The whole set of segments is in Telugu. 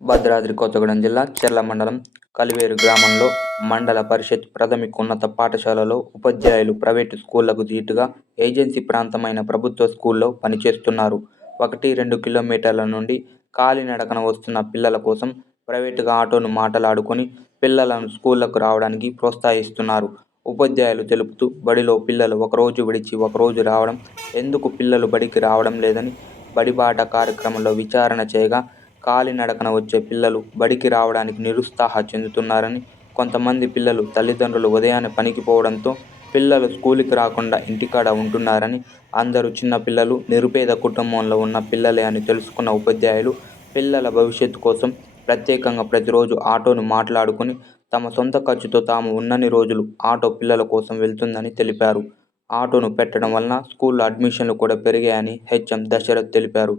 భద్రాద్రి కొత్తగూడెం జిల్లా చెర్ల మండలం కలివేరు గ్రామంలో మండల పరిషత్ ప్రాథమికోన్నత పాఠశాలలో ఉపాధ్యాయులు ప్రైవేటు స్కూళ్ళకు దీటుగా ఏజెన్సీ ప్రాంతమైన ప్రభుత్వ స్కూల్లో పనిచేస్తున్నారు. ఒకటి రెండు కిలోమీటర్ల నుండి కాలినడకన వస్తున్న పిల్లల కోసం ప్రైవేటుగా ఆటోను మాటలాడుకొని పిల్లలను స్కూళ్ళకు రావడానికి ప్రోత్సహిస్తున్నారు. ఉపాధ్యాయులు తెలుపుతూ బడిలో పిల్లలు ఒకరోజు విడిచి ఒకరోజు రావడం, ఎందుకు పిల్లలు బడికి రావడం లేదని బడిబాట కార్యక్రమంలో విచారణ చేయగా కాలినడకన వచ్చే పిల్లలు బడికి రావడానికి నిరుత్సాహ చెందుతున్నారని, కొంతమంది పిల్లలు తల్లిదండ్రులు ఉదయాన్నే పనికి పోవడంతో పిల్లలు స్కూల్కి రాకుండా ఇంటికాడ ఉంటున్నారని, అందరూ చిన్న పిల్లలు, నిరుపేద కుటుంబంలో ఉన్న పిల్లలే అని తెలుసుకున్న ఉపాధ్యాయులు పిల్లల భవిష్యత్తు కోసం ప్రత్యేకంగా ప్రతిరోజు ఆటోను మాట్లాడుకుని తమ సొంత ఖర్చుతో తాము ఉన్నన్ని రోజులు ఆటో పిల్లల కోసం వెళ్తుందని తెలిపారు. ఆటోను పెట్టడం వలన స్కూల్లో అడ్మిషన్లు కూడా పెరిగాయని హెచ్ఎం దశరథ్ తెలిపారు.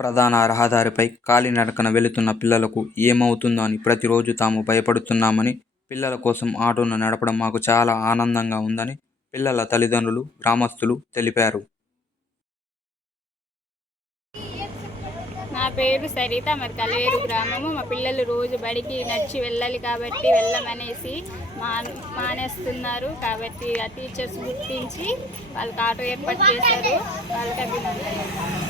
ప్రధాన రహదారిపై కాలినడకన వెళుతున్న పిల్లలకు ఏమవుతుందో అని ప్రతిరోజు తాము భయపడుతున్నామని, పిల్లల కోసం ఆటోను నడపడం మాకు చాలా ఆనందంగా ఉందని పిల్లల తల్లిదండ్రులు, గ్రామస్తులు తెలిపారు. నా పేరు సరిత మరి కలేరు గ్రామము. మా పిల్లలు రోజు బడికి నడిచి వెళ్ళాలి కాబట్టి వెళ్ళమనేసి మా మానేస్తున్నారు. కాబట్టి ఆ టీచర్స్ గుర్తించి వాళ్ళకి ఆటో ఏర్పాటు చేశారు. వాళ్ళకి అభినందనలు.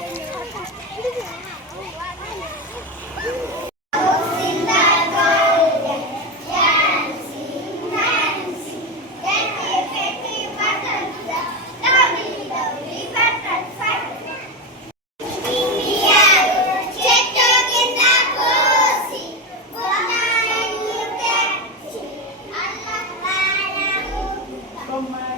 forma